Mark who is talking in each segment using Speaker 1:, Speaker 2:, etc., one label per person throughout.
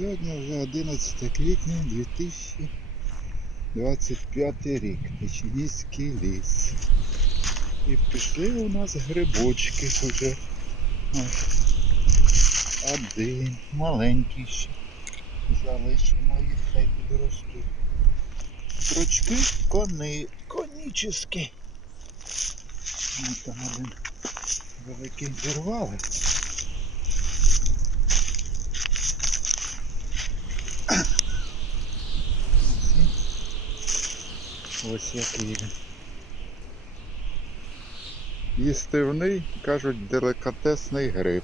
Speaker 1: Сьогодні вже 11 квітня 2025 рік. Печеніський ліс. І пішли у нас грибочки вже. Один, маленький ще. Залишимо їх, хай підростуть. Строчки кони, конічні. Там один великий зірвали. Ось який він. Їстивний, кажуть, делікатесний гриб.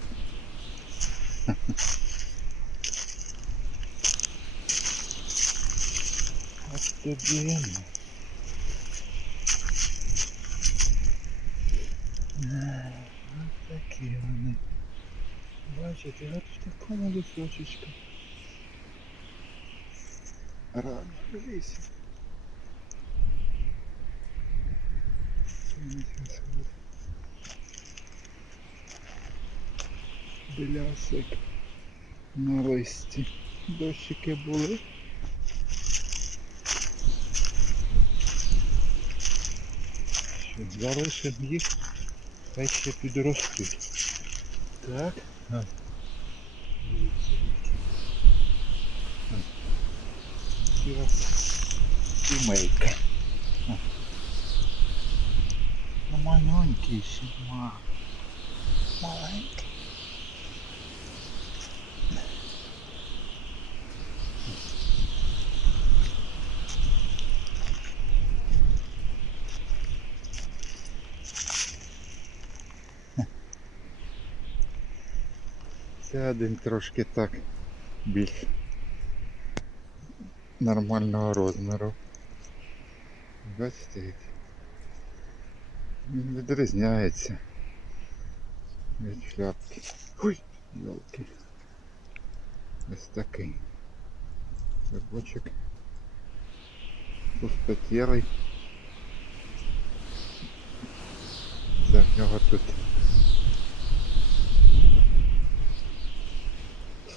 Speaker 1: Е, Ось такі вони. Бачите, от в такому лісочечку. Рано в лісі. Білясик на листі. Дощики були. Що, залишимо їх, хай ще підростуть. Так. А. Дивіться, які. А. Ціла сімейка. А. Ну, маленький ще. Маленький. Це трошки так більш нормального розміру. Бачите, відрізняється від шляпки. Ой, йолки. Ось такий. Рибочок. Пустотілий. Це в нього тут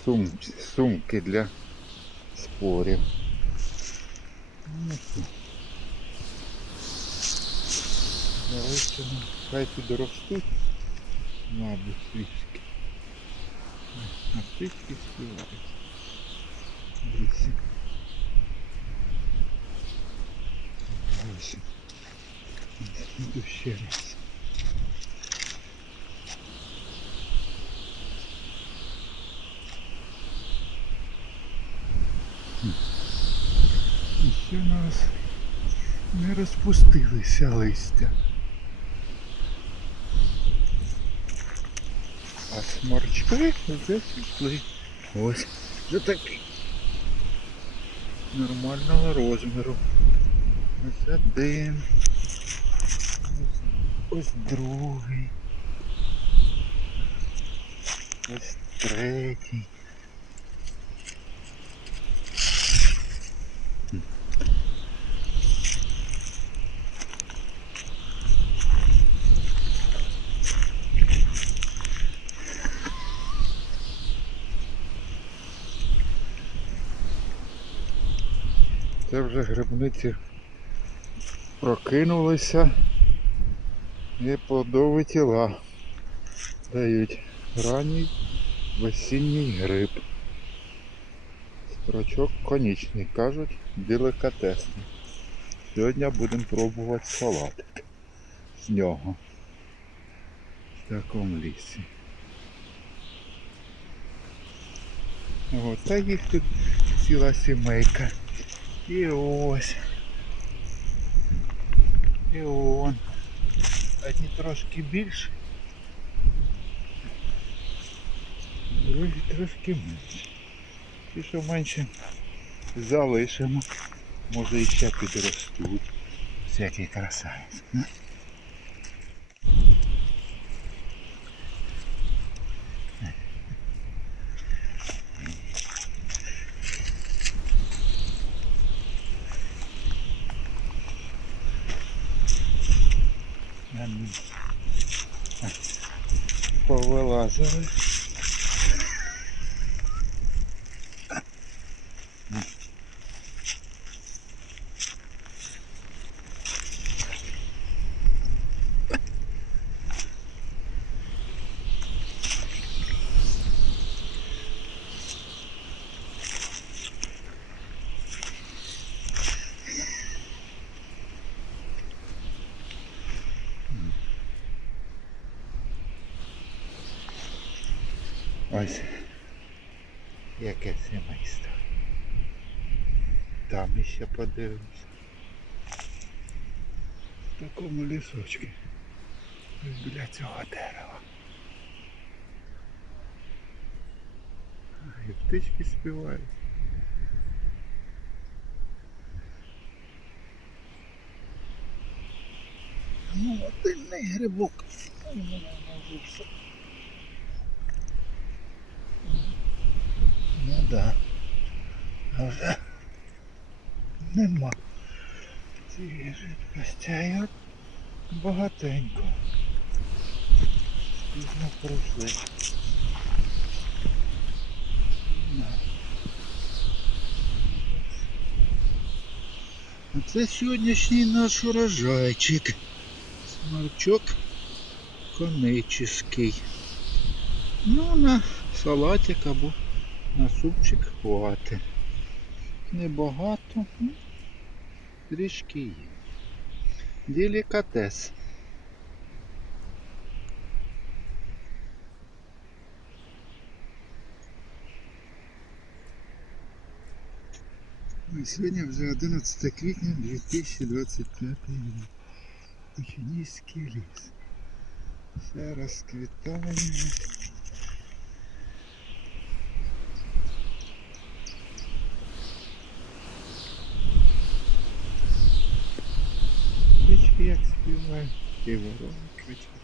Speaker 1: сум, сумки для спорів. Залишимо, хай підростуть, мабуть, трішки. А птички співають. в лісі. Ось. Іду ще раз. І ще нас не розпустилися листя. А засікли. Ось Це такий нормального розміру. Ось один. Ось, ось другий. Ось третій. Це вже грибниці прокинулися і плодові тіла дають ранній весінній гриб. Строчок конічний, кажуть, делікатесний. Сьогодні будемо пробувати салатик з нього в такому лісі. Та їх тут ціла сімейка. І ось. І он. Одні трошки більше. Другі трошки менше. Ті, що менше залишимо. Може і ще підростуть. Всякий красавець. Повилазили. Ось. Яке сімейство. Там іще подивимося. В такому лісочку. Біля цього дерева. І птички співають. Ну, отильний грибок. Ой, мене нажився. Ну да. А вже нема. А я багатенько. Пізно пройшли. На. А це сьогоднішній наш урожайчик. Сморчок конический. Ну, на салатик або на супчик хватить. Небагато, ну, трішки є. Делікатес. Ой, Сьогодні вже 11 квітня 2025 рік. Учнівський ліс. Все розквітає. Птички як співають, і ворони кричать.